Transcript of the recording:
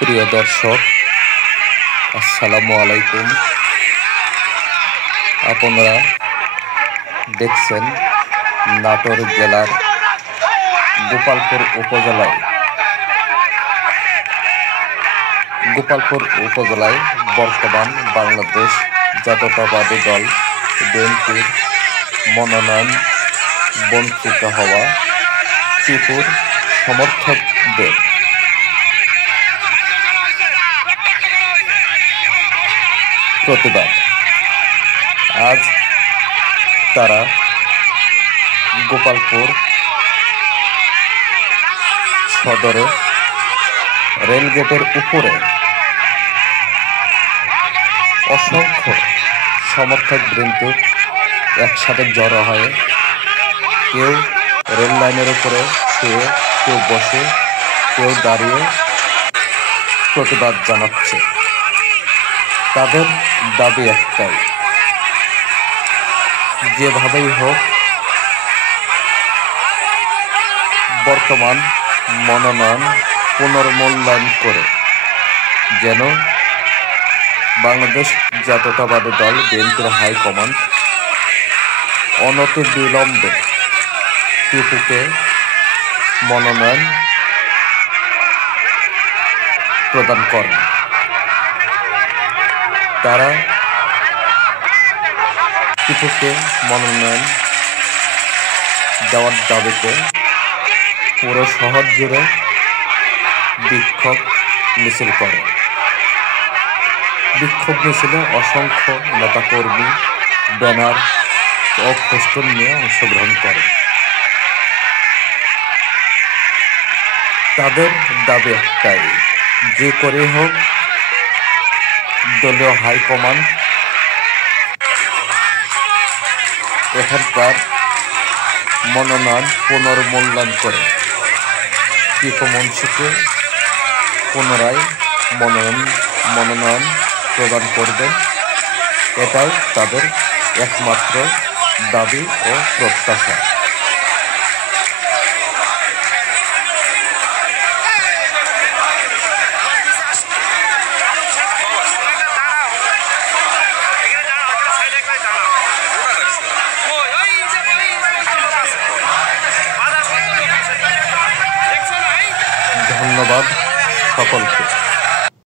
প্রিয় দর্শক, আসসালামু আলাইকুম। আপনারা দেখছেন নাটোর জেলার গোপালপুর উপজেলায় বর্তমান বাংলাদেশ জাতীয়তাবাদী দল বিএনপির মনোনয়ন বঞ্চিত হওয়া টিপুর সমর্থকদের প্রতিবাদ। আজ তারা গোপালপুর সদরে রেলগেটের উপরে অসংখ্য সমর্থক বৃন্দ একসাথে জড়ো হয়ে কেউ রেল লাইনের উপরে শুয়ে, কেউ বসে, কেউ দাঁড়িয়ে প্রতিবাদ জানাচ্ছে। তাদের দাবি একটাই, যেভাবেই হোক বর্তমান মনোনয়ন পুনর্মূল্যায়ন করে যেন বাংলাদেশ জাতীয়তাবাদী দল বিএনপির হাইকমান্ড অনতিবিলম্বে টিপুকে মনোনয়ন প্রদান করেন। তারা টিপুকে মনোনয়ন দেওয়ার দাবিতে পুরো শহর জুড়ে বিক্ষোভ মিছিল করে। বিক্ষোভ মিছিলে অসংখ্য নেতাকর্মী ব্যানার ও ফেস্টুন নিয়ে অংশগ্রহণ করে। তাদের দাবি একটাই, যে করে হোক দলীয় হাইকমান্ড এখানকার মনোনয়ন পুনর্মূল্যায়ন করে টিপু মুন্সিকে পুনরায় মনোনয়ন প্রদান করবেন। এটাই তাদের একমাত্র দাবি ও প্রত্যাশা। ধন্যবাদ সকলকে।